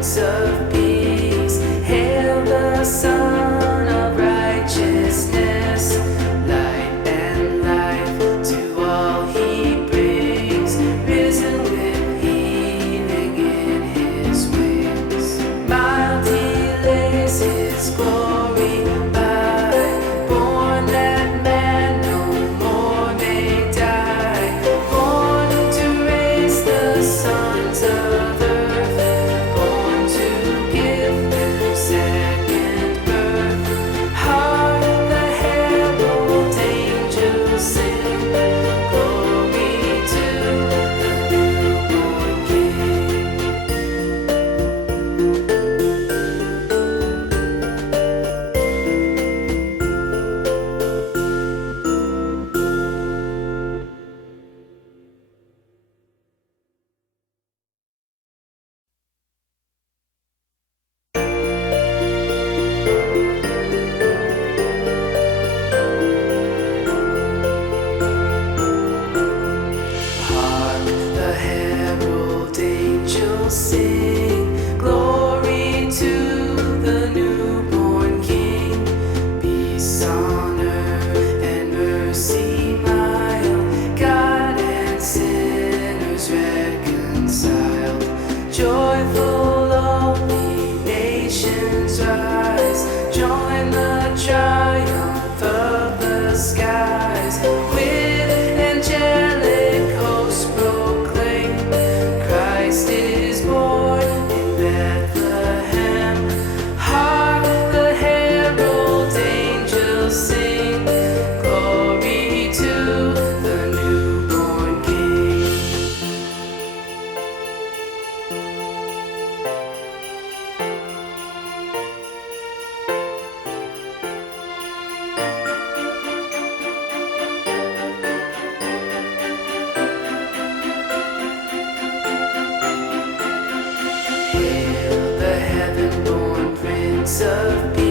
Prince of Peace. Hail the Son of Righteousness, light and life to all he brings, risen with healing in his wings. Mild he lays his glory by, born that man no more may die, born to raise the sons of earth, born to give them second birth. Hark the herald angels sing, glory to the newborn King. Hark the herald angels sing, glory to the newborn King. Peace on earth and mercy mild, God and sinners reconciled. Joyful all ye nations rise, join the triumph of the skies. With angelic hosts proclaim, Christ is born in Bethlehem. Hark the herald angels sing, glory to the newborn King. Hail the heaven-born Prince of Peace.